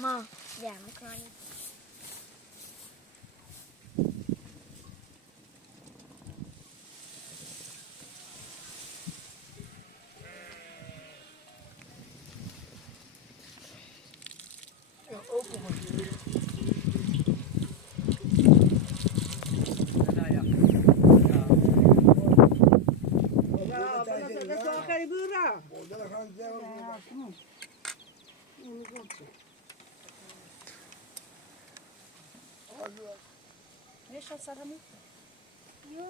ما جمع کنیم. ليش هالسلامة؟ يو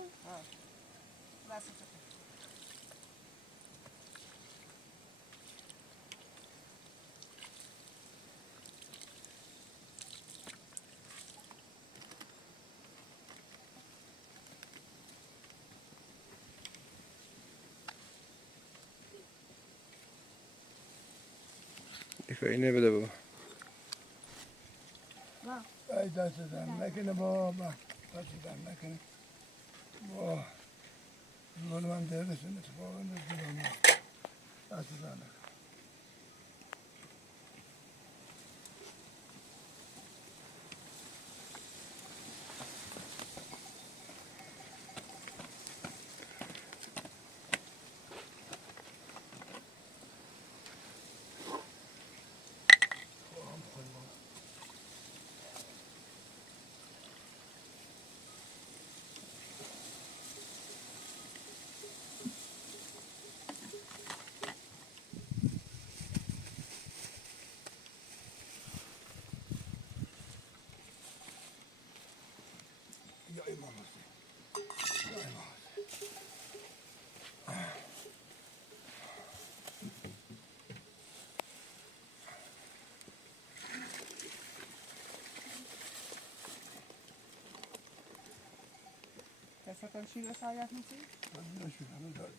بس اینه بده بابا. ای دست در نکنه بابا، دست در نکنه بابا. زمان من درسته اتفاقا نزدیدم دست در نکنه. یا امام حسین، یا امام حسین. دستتون چی رسایت میسی؟ من نشون همه داره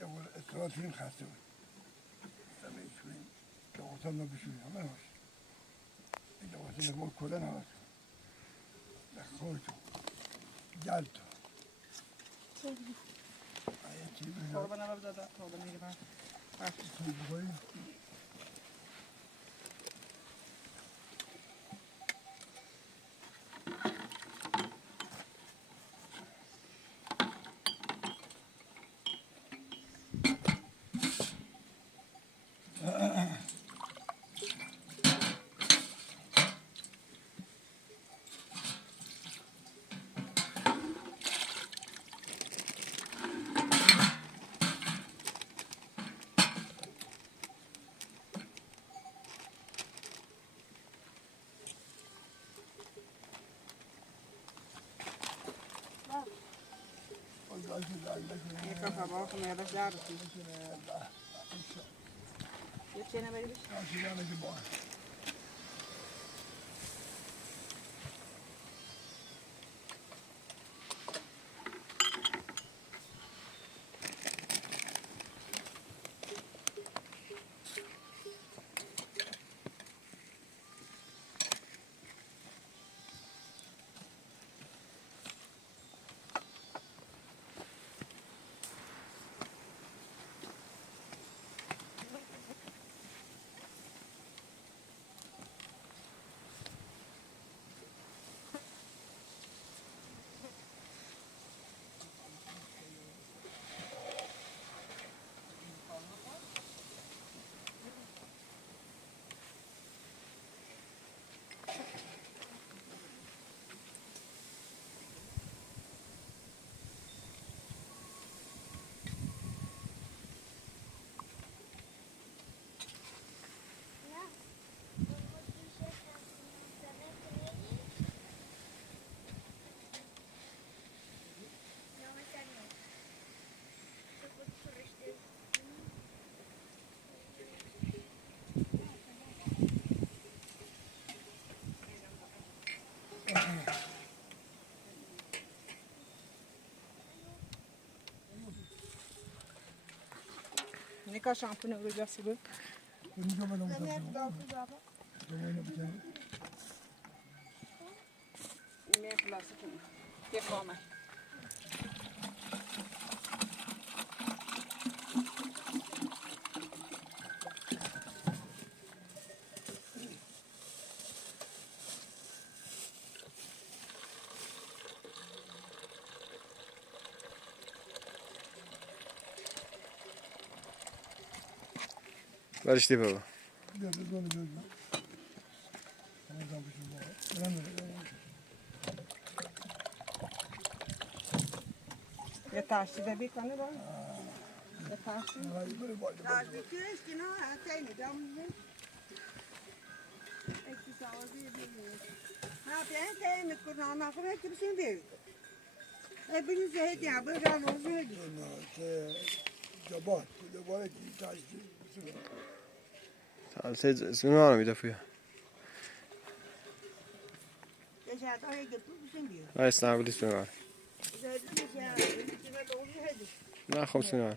یه بار اصلاحات شدیم خسته بود همه شویم لغتان ما بشویم همه باش این لغتان نگاه کلن همه شد لخوی تو گل تو چی بگم قربان هم بزده قربان میگم چی بگویی یکم هوا که میادش در رسید یه چینه بری بشید Nika şampiyonu göreceğiz bu. Ne plastik? Tekome. برش دی بابا. Gel onu gör. Oradan bir şey var. Ulan یه تاشی دبی کنه با یه تاشی Ay böyle var. تاشی کیش که نه خیلی دام اقتصادی بیه نه بیان که میکنه نه خب هیچ بسیم بیه ببینید زهید یا برام موجود Cabat. Cabat ki taşçı. تعال سنو آنو میده فویا. یه شاید آیه گفتم بسیم بیه نه استعمالی سنو آن. زهید میشه میشه لوزی هدی نه خب سنو آن.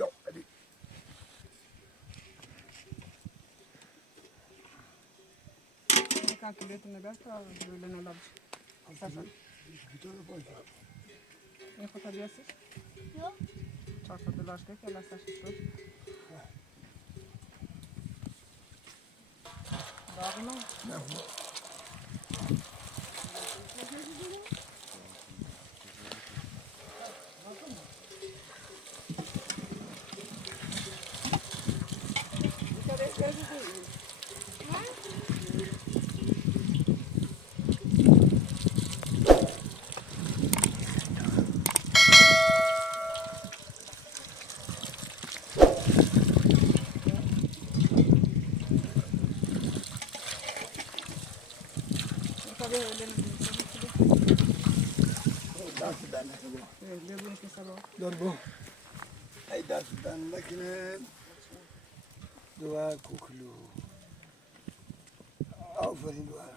Yok hadi. kan kiloytunu bas ta böyle ne labs sasa Bir tane başla. ne fotografisi Yok. çok fotoğraflar ki la sasa şu Bağına Ne bu? tabii öyle ne Dersi ben ne bu? öyle bu ki sabah Dur bu. Ey dersi ben makine. Dua kokulu. Aferin dua.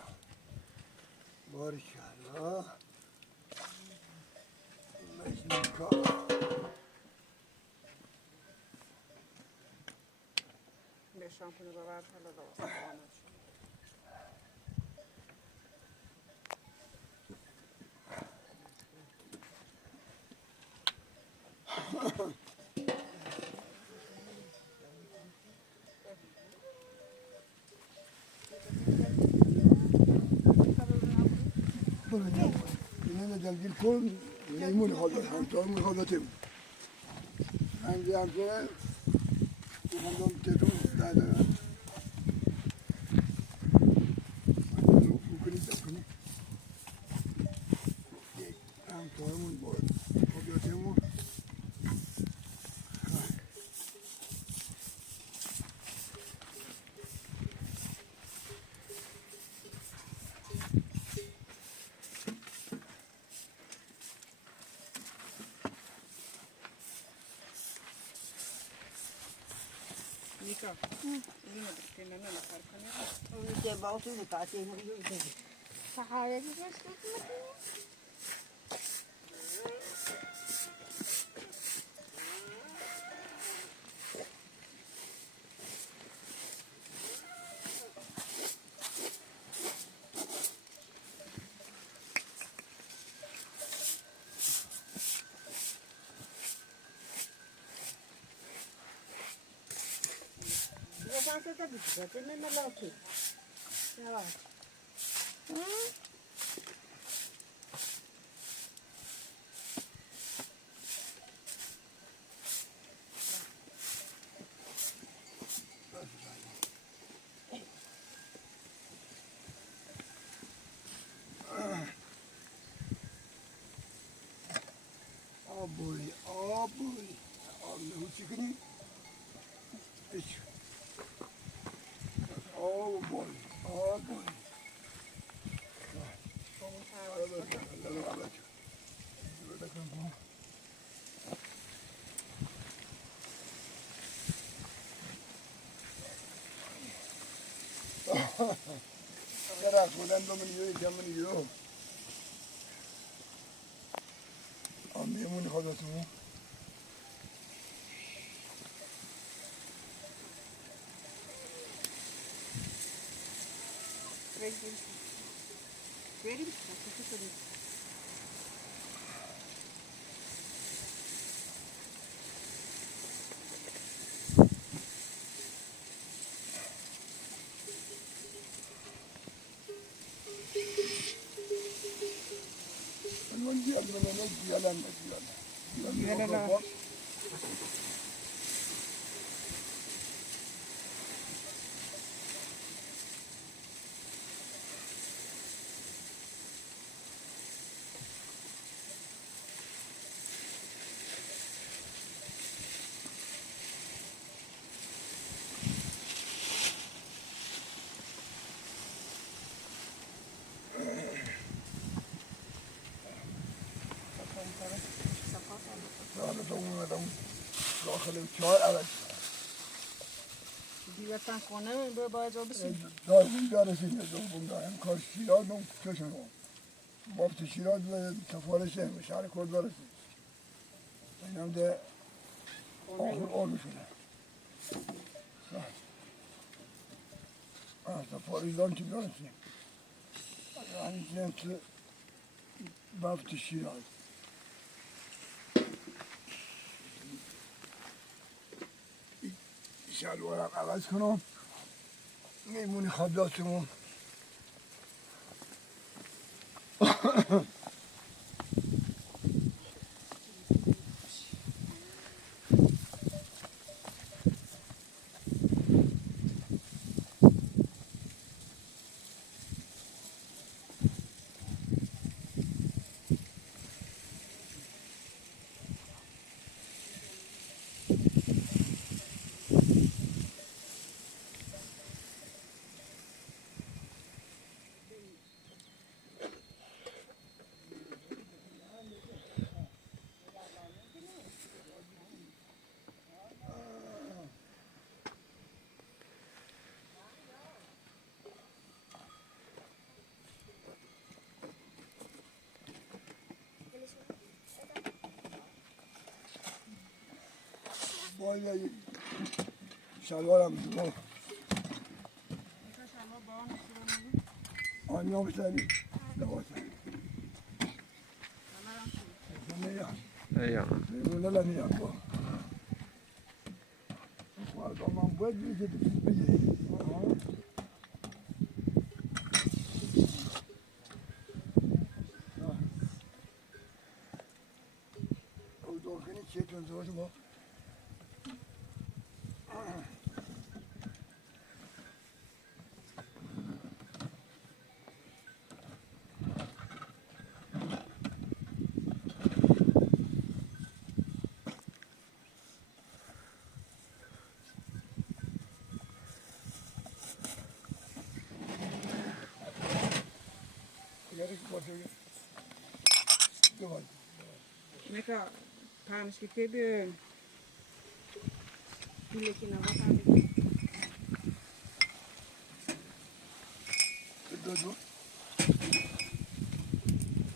Barışallah. Mecnuka. به شامپو ببر حالا دوست Yine de gel kol limon hazır. Hamsağımı hazırım. Ben de artık bundan dedim daha da. Bugün de bunu. Hamsağımın bu. Hazırım. Nika yine bittiğinde ne farkını Onu de baltını tahtayı ne biliyor musun? Sahaya gideceğiz kızım. Sen de bitecek. Ne ne lazım? Ne var? Hı? Aboy, aboy. Allah'u çıkını. Hiç. Oh boy, oh boy. Gerak buradan domini camını yiyor. Annemin hazası mı? verir misin? Teşekkür ederim. Ben diyorum, ben diyorum. Velela. داخل چهار عوض دیگه کنه به باید رو بسید داریم دارسیم دوم داریم کار شیراز نم کشم وقت شیراز به سفارشه شهر کرد دارسیم این هم ده آخر آرمی شده سفارش دارم چیم دارسیم یعنی جنس وقت شیراز شلوارم عوض کنم میمونی خواب داشتمون باید شلوارم دو آنیا بشتری لباسم نمیان ایام میمونه نمیان با فردا من باید بیده بگیری او داخلی چیتون زوج با یکی باشه دوباره نکه پامش که تیبه بیله که نبا دو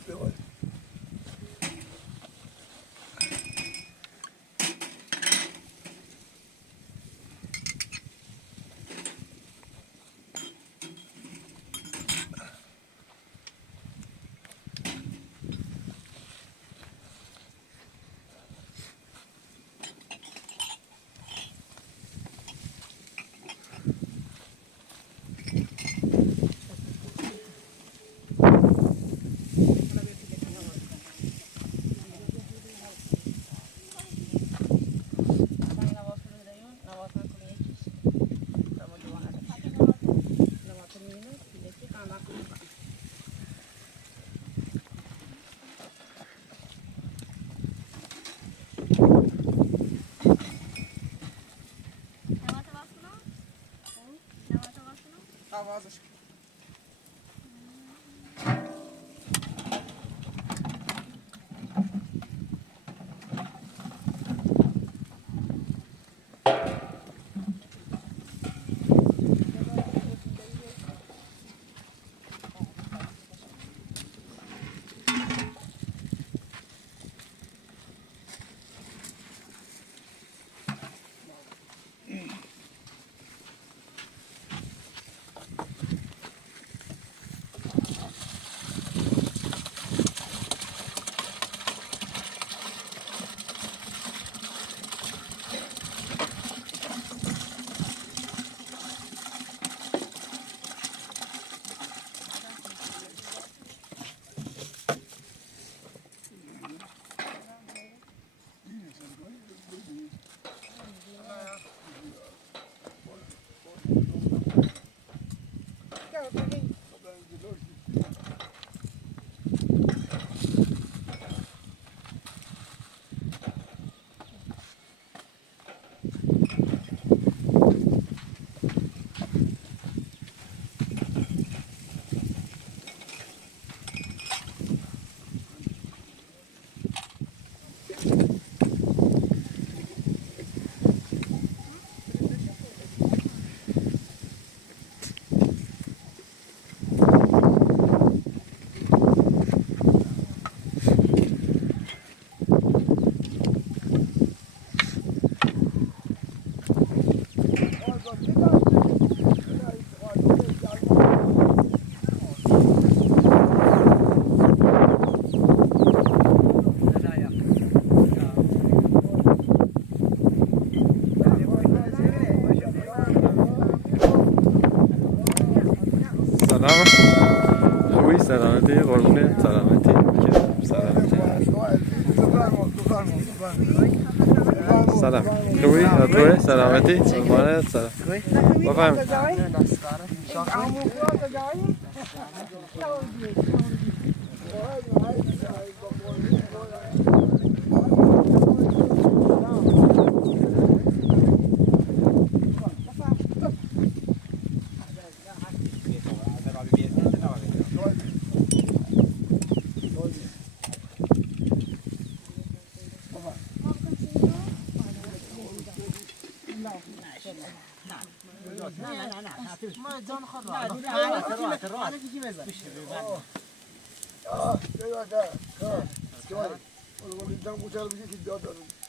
دوباره آوازش سلام خوبی سلامتی قربونه سلامتی سلامتی سلام خوبی توی سلامتی قربانت سلام بفهم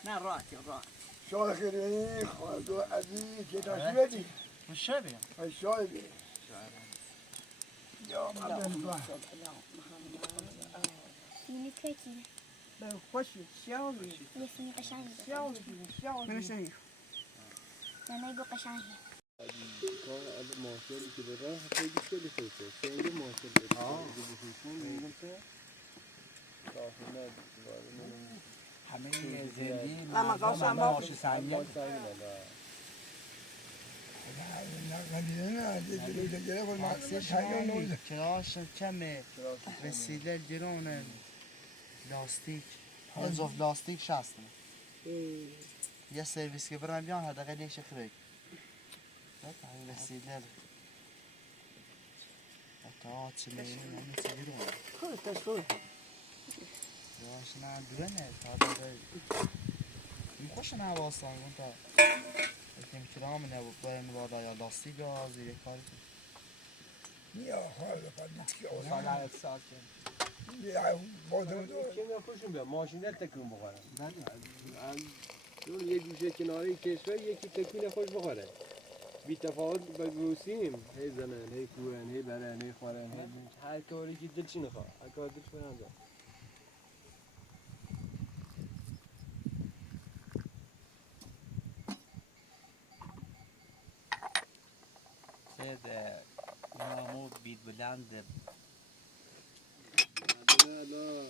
نه راحت شاه خیلی خواهد و عزیز که تشریف بدی مش بیم شاه بی یا سینی ککی خوشی شیاوی یه سینی قشنگی شیاوی من شنید نه نگو قشنگی همه زندگی اما قاسم با سعیه کراشم کمه رسیده گرونه لاستیک اضاف لاستیک شستم یه سرویس که برم بیان حداقل یه شخرک رسیده تا چه لیمون همه چه گرونه خوب خوب یاش نه دوونه تا داره میخوش نه واسان اون تا یکم کرام نه بایم وادا یا لاستیک و زیر کار یا خواهد قدیت که سال عرض ساعت یا بادم ماشین تکون بخوره اون یه گوشه کناری کشور یکی تکون خوش بخوره بی تفاوت بگروسیم هی زنن هی کوهن هی برن هی خورن هر کاری که دلچی نخواه هر کار دلچ برن سید نامو بید بلند لا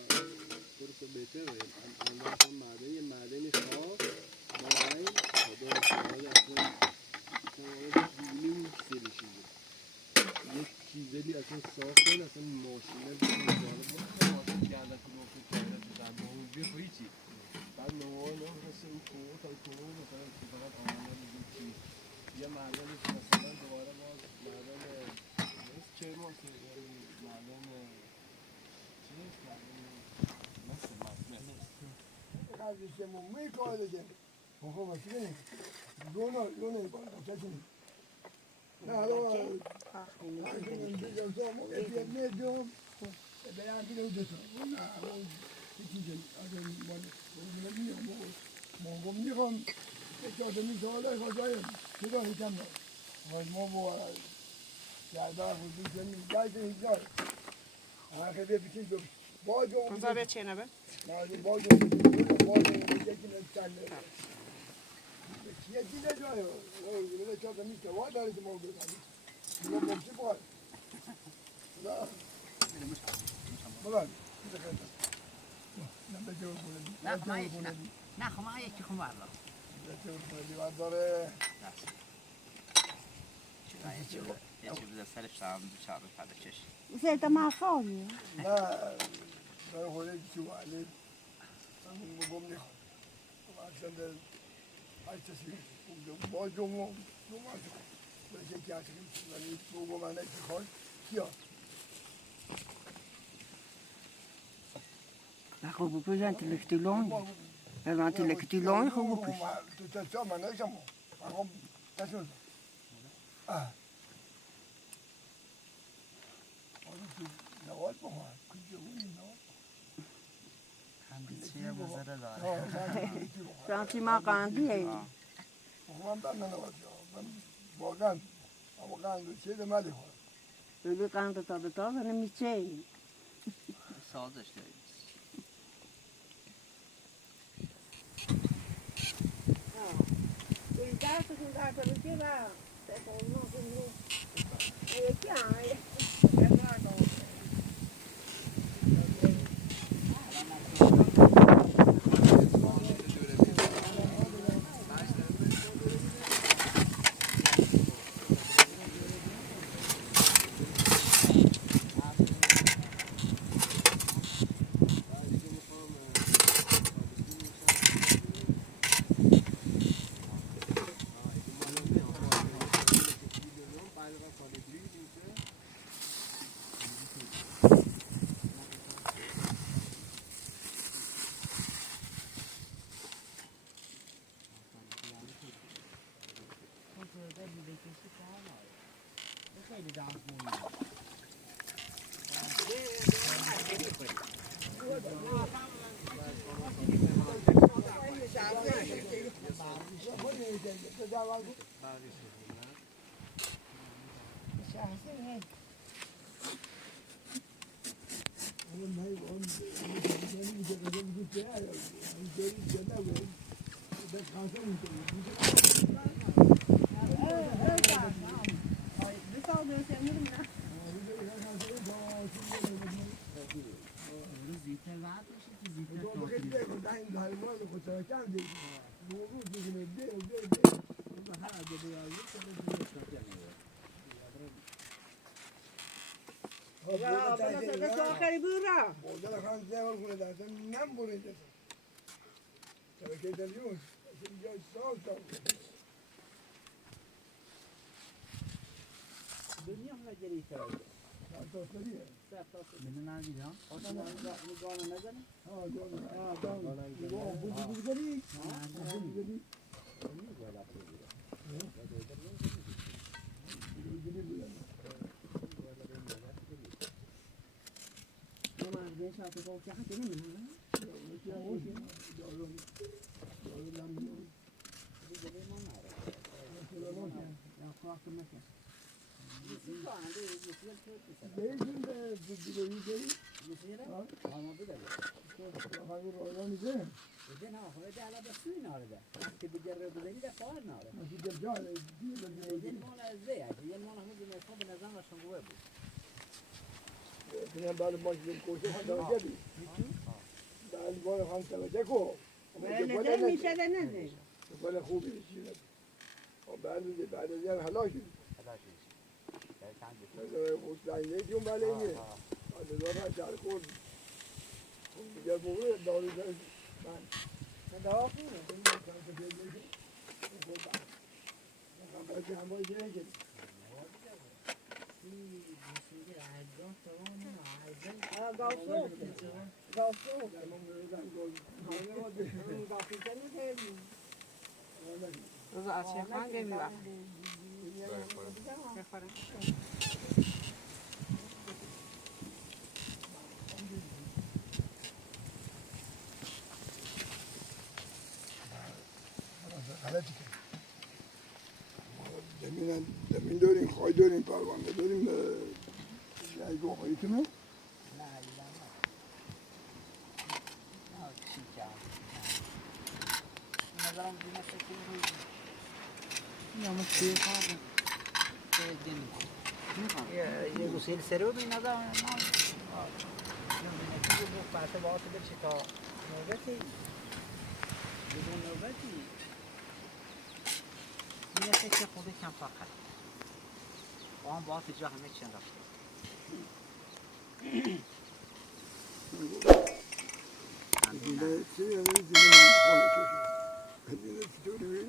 فرصة بهتر الله كان معدني خاص معين هذا هذا أصلا جيلين سيرشي یک چیزی اصلا ساخته اصلا ماشینه بسیار جالب بود گردن تو ماشین کرده تو در ماهون بخوری چی بعد نوعای نه مثل این کوه تا کوه مثلا فقط آماده بگیم چی یه معدنش مثلا دوباره باز معدن مثل کرماس معدن قبلش مومی کار دیگه خب واسه لونه بالا چشم نه حالا میدونم بیان دیگه دوتا نه چیزی آدم من میگم که آدمی سواله خواهیم چرا هیچم نه ما با جردار حضور کنیم جایی که هیچ آخه بپیچیم تو باید اون کنزا چه نبه باید یکی نستنده یکی نجایه یه چهار تا میشه وای داری که ما بزنیم ما بمچی باید نه بلند نه خما یکی خما را باید داره یه چی بزر سرش هم بچاره پده چش زیده ما خواهی نه داره خوره چی وعلی همون بگم نخواه اصلا در هر کسی با جمعه بشه که هستیم ولی بگم من نکی خواهد کیا خوب بپوشن تلکتیلون الان تلکتیلون خوب بپوش تو تسا من نشم آقا تسون نواد بخواه کجا بودی نواد هندیچیه بزره داره سانتی ما قندیه من بر نواد من با قند اما قند چیز مالی خورد بلی قند تا به تا برای میچه سازش داریم درستون در تا بگه و یکی همه خیلی داغونه. آخری برا Orada kan zeval kule dersen nem buraya desin. Tabii ki ediyoruz. Şimdi gel sağ ol. دنیا هم نگیری کرده. Tasarıyor. من ندیدم. آدم گانه نزنه. Ha doğru. Ha doğru. Bu güzeli. Bu güzeli. Değilsin de güzeli değil. Hayır organize. بدنا هذا على بسوي نارده. تبجرب بدني ده فار نارده. Nasıl geleceğim? بدن مال زي بدن مال هم بدنا صاب نظام شنقوه بود. Yine ben başlayayım koşu hadi geldi. Ben böyle kan sevecek o. Öyle demişe de ne de? Böyle خوب işi. O ben de yer halak. هذا شيء. ده كان O sen ne diyorsun böyle iyi? Hadi sonra çağır koş. Gel buraya doğru gel. Ben daha sonra ben kanka geleceğim. Ben camı yiyeceğim. Galsoğuk. Galsoğuk. Roza açıya kan geliyor. Demin dönün, koy dönün parmağında dönün. Şey bu koyutu mu? لا لا ما. شيء كان. نظرا بما تكون يوم الشيء هذا. تجنن. ये गुस्से से रो भी ना था ना यह मैंने किसी को पास बहुत देर चिता नौबती بدون नौबती ये से खुद कम फकत وان बहुत جا همه چی رفت Dile şey yani dile konuşuyor. Dile tutuyor.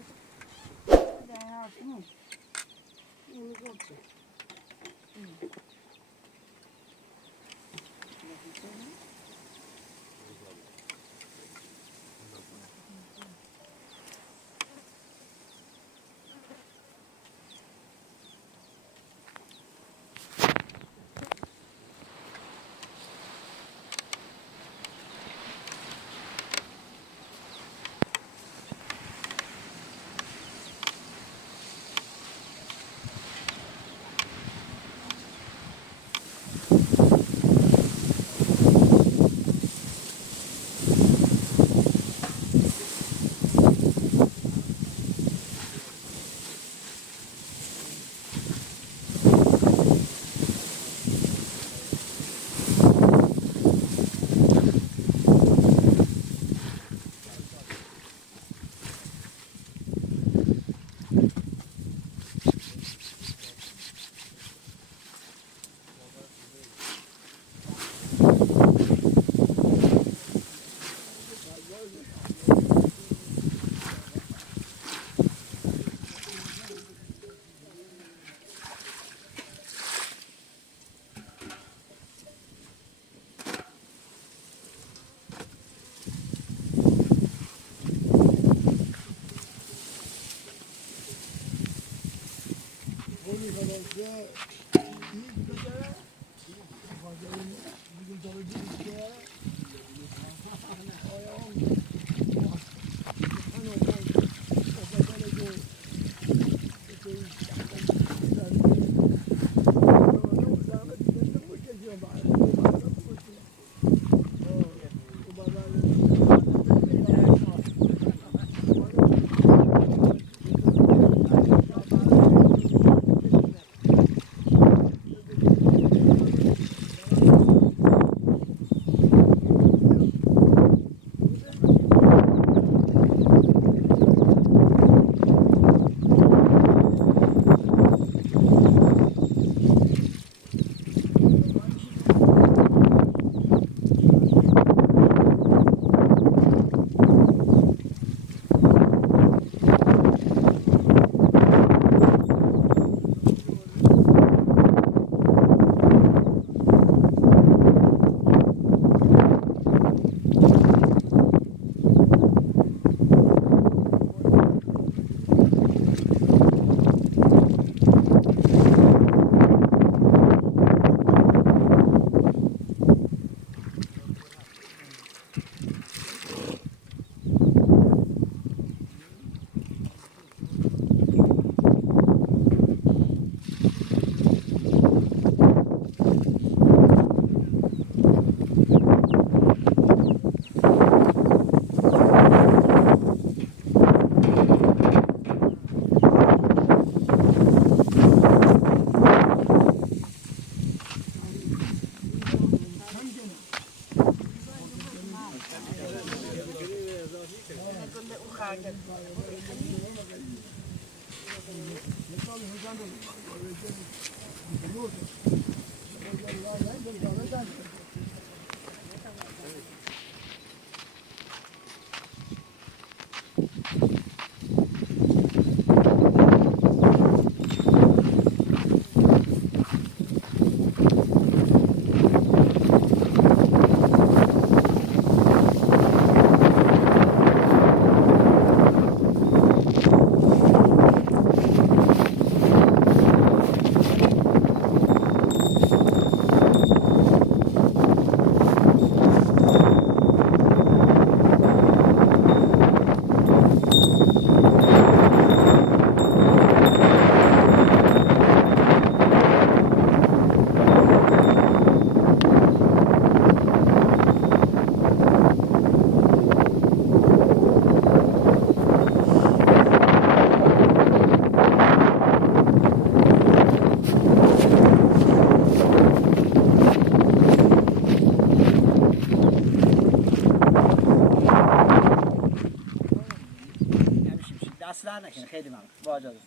اصلا نکنه خیلی ممنون با اجازه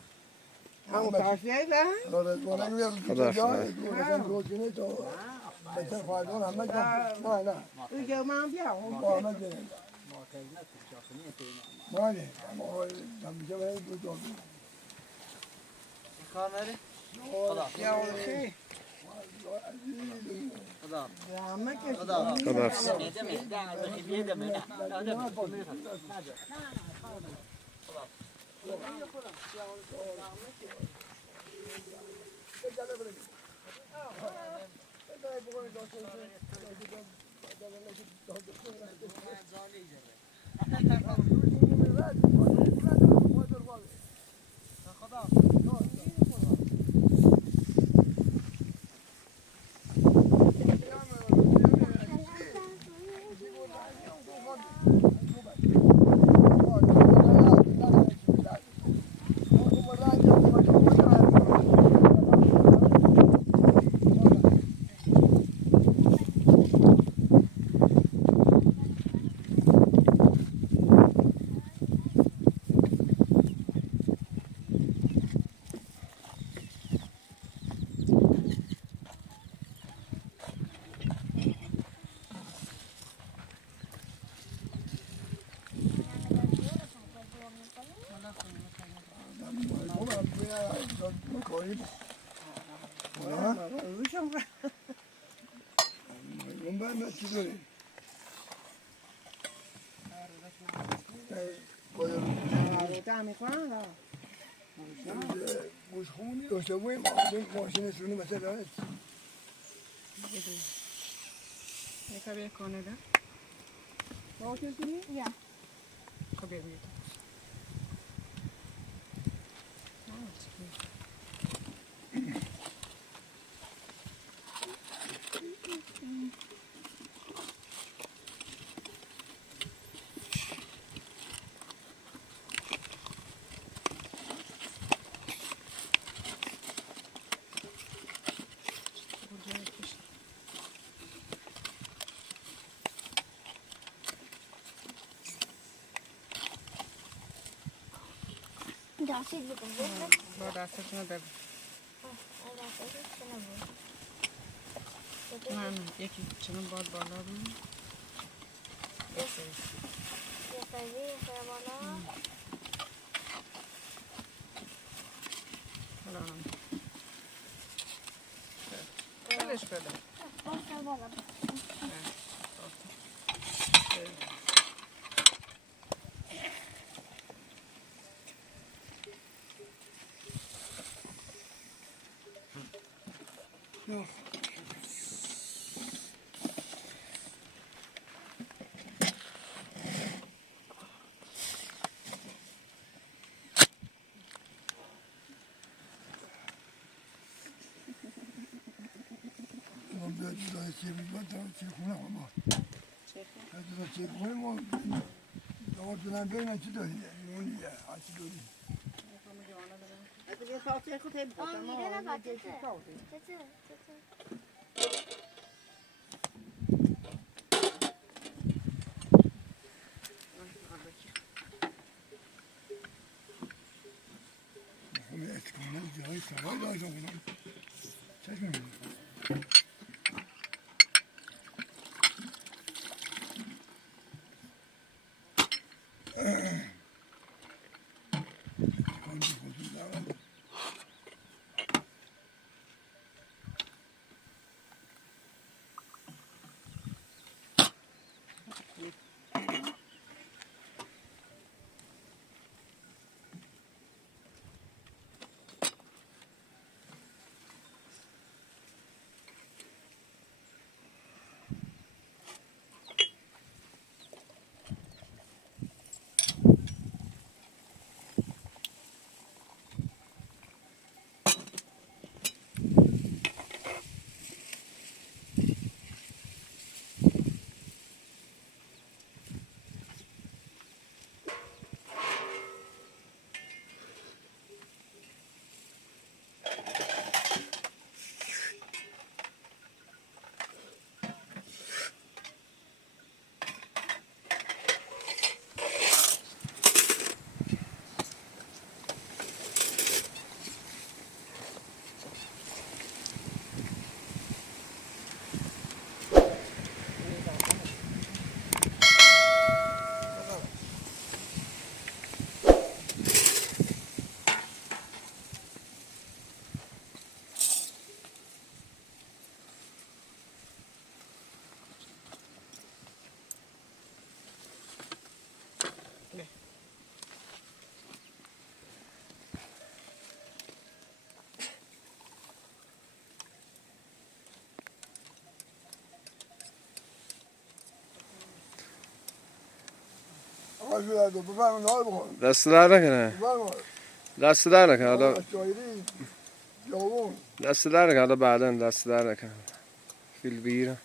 همون کافیه به آره گونه میاد جای گونه روزینه تو بهتر فایدون همه نه نه اونجا من بیام با همه گیریم مالی اما دمیجه باید دو جا بیم کار نره؟ خدا یا خیلی خدا همه که خدا خدا اون باید چی داری؟ آره تا میکنم گوشخونی داشته بودیم ماشین سونی مثلا Neka bir konuda. Bakıyorsun ya. Ja. Probier mir das. Da zit ik een boek. Bara dastashuna beb. من یکی چنان باد بالا بود. یه سایزی بالا. حالا اونم. بلش بده. بالا. جدای چیبیدن تا چی خونه ما جدای چی خونه ما دار دونن بینن چی داری نونیه چی داری Hadi bir salçaya koyayım. Mirena bak. Tete. خونه اتکانه جای سوای داشتم کنم چشم میمونم دست در نکنه دست در نکنه حالا دست در نکنه حالا بعدا دست در نکنه فیل بگیرم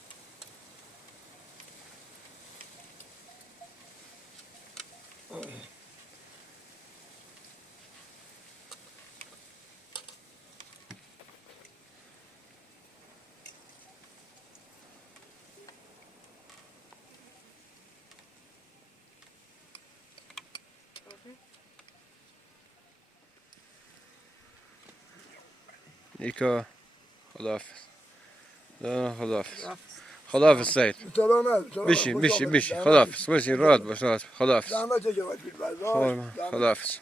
نیکا خداحافظ خداحافظ خداحافظ سعید بشین خداحافظ بشین راحت باش خداحافظ خداحافظ